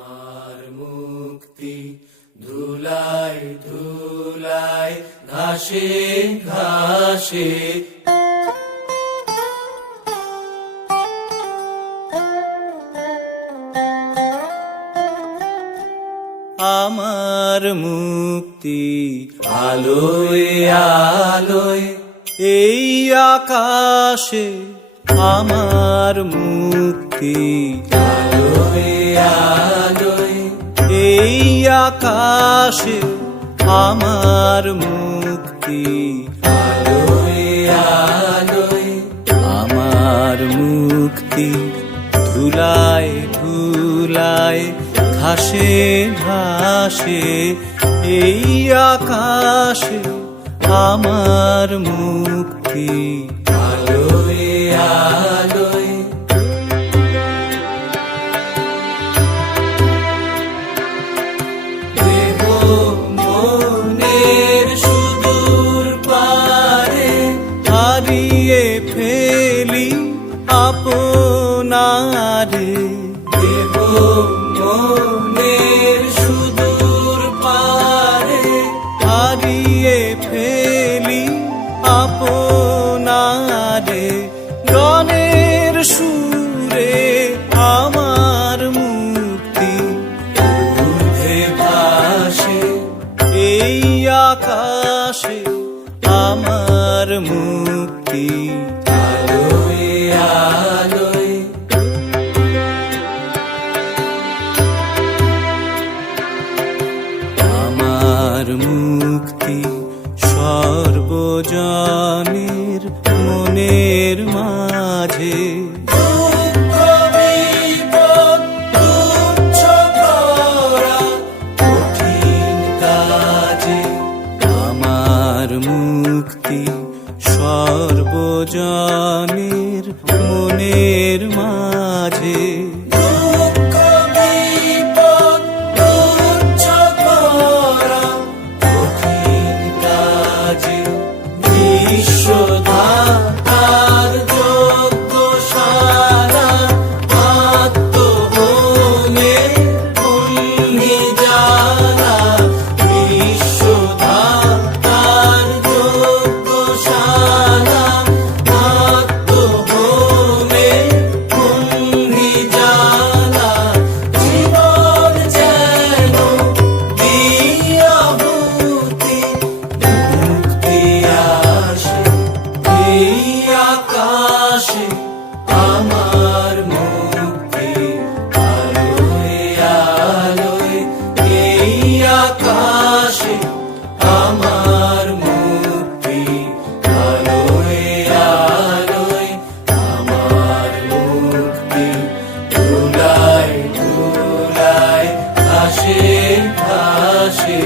আমার মুক্তি ধুলায় ধুলায় ঘাসে ঘাসে আমার মুক্তি আলোয় আলোয় এই আকাশে আমার মুক্তি আলোয় আলোয় এই আকাশে আমার মুক্তি আলোয় আলোয় আমার মুক্তি ধুলায় ধুলায় ঘাসে ঘাসে এই আকাশে আমার মুক্তি আলোয় আলোয় দেব মনের সুদূর পারে হারিয়ে ফেলি আপনারে দেব মনের সুদূর পারে হারিয়ে ফেলি আপনারে গানের সুরে আমার মুক্তি ঊর্ধ্বে ভাসে এই আকাশে আমার মুক্তি আলোয় আলোয় আমার মুক্তি সর্বজনের মনের মাঝে দুঃখ বিপদ তুচ্ছ করা কঠিন কাজে আমার মুক্তি সর্বজনের মনের মাঝে দুঃখ বিপদ তুচ্ছ করা কঠিন কাজে বিশ্বধাতার যজ্ঞশালা আত্মহোমে অগ্নি জ্বালা বিশ্বধাতার যজ্ঞশালা আত্মহোমে অগ্নি জ্বালা জীবন যেন দিয়াহুতি মুক্তি আসে এই আকাশে আমার মুক্তি আলোয় আলোয় এই আকাশে আমার মুক্তি আলোয় আলোয় আমার মুক্তি ধুলায় ধুলায় ঘাসে ঘাসে